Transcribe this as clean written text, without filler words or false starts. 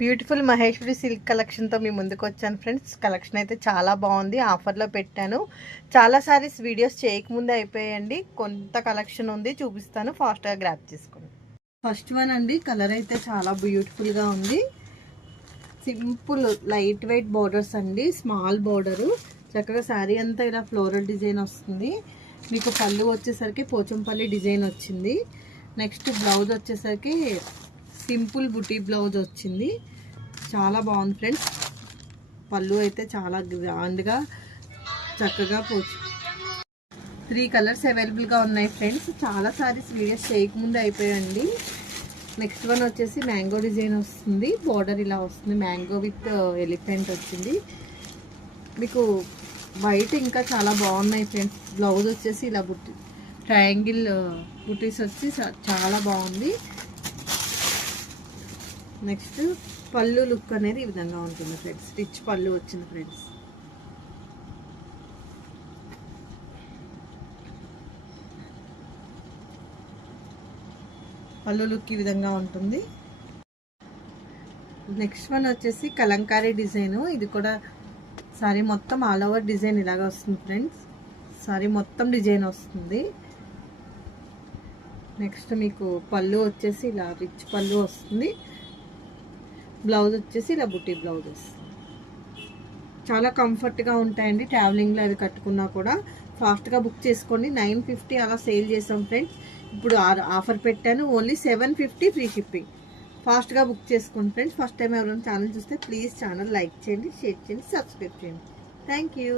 Beautiful Maheshwari silk కలెక్షన్తో మీ ముందుకు వచ్చాను friends. Collection అయితే చాలా బాగుంది, ఆఫర్లో పెట్టాను. చాలా సారీస్ వీడియోస్ చేయకముందే అయిపోయాయండి. కొంత కలెక్షన్ ఉంది, చూపిస్తాను, ఫాస్ట్గా గ్రాప్ చేసుకోండి. ఫస్ట్ వన్ అండి, కలర్ అయితే చాలా బ్యూటిఫుల్గా ఉంది. సింపుల్ లైట్ వెయిట్ బోర్డర్స్ అండి, స్మాల్ బోర్డరు. చక్కగా శారీ అంతా ఇలా ఫ్లోరల్ డిజైన్ వస్తుంది. మీకు పళ్ళు వచ్చేసరికి పోచంపల్లి డిజైన్ వచ్చింది. నెక్స్ట్ బ్లౌజ్ వచ్చేసరికి సింపుల్ బుటీ బ్లౌజ్ వచ్చింది. చాలా బాగుంది ఫ్రెండ్స్. పళ్ళు అయితే చాలా గ్రాండ్గా చక్కగా 3 కలర్స్ అవైలబుల్గా ఉన్నాయి ఫ్రెండ్స్. చాలా సారీస్ వీడియోస్ చేయకముందే అయిపోయాయండి. నెక్స్ట్ వన్ వచ్చేసి మ్యాంగో డిజైన్ వస్తుంది, బోర్డర్ ఇలా వస్తుంది, మ్యాంగో విత్ ఎలిఫెంట్ వచ్చింది. మీకు వైట్ ఇంకా చాలా బాగున్నాయి ఫ్రెండ్స్. బ్లౌజ్ వచ్చేసి ఇలా ట్రయాంగిల్ బుటీస్ వచ్చి చాలా బాగుంది. నెక్స్ట్ పళ్ళు లుక్ అనేది ఈ విధంగా ఉంటుంది ఫ్రెండ్స్. రిచ్ పళ్ళు వచ్చింది ఫ్రెండ్స్. పళ్ళు లుక్ ఈ విధంగా ఉంటుంది. నెక్స్ట్ వన్ వచ్చేసి కలంకారీ డిజైన్. ఇది కూడా సారీ మొత్తం ఆల్ ఓవర్ డిజైన్ ఇలాగా వస్తుంది ఫ్రెండ్స్. సారీ మొత్తం డిజైన్ వస్తుంది. నెక్స్ట్ మీకు పళ్ళు వచ్చేసి ఇలా రిచ్ పళ్ళు వస్తుంది. బ్లౌజ్ వచ్చేసి ఇలా బుటీ బ్లౌజ్ వస్తుంది. చాలా కంఫర్ట్గా ఉంటాయండి, ట్రావెలింగ్లో అవి కట్టుకున్నా కూడా. ఫాస్ట్గా బుక్ చేసుకోండి. 950 అలా సేల్ చేసాం ఫ్రెండ్స్. ఇప్పుడు ఆఫర్ పెట్టాను, ఓన్లీ 750 ఫ్రీ షిప్పింగ్. ఫాస్ట్గా బుక్ చేసుకోండి ఫ్రెండ్స్. ఫస్ట్ టైం ఎవరైనా ఛానల్ చూస్తే ప్లీజ్ ఛానల్ లైక్ చేయండి, షేర్ చేయండి, సబ్స్క్రైబ్ చేయండి. Thank you.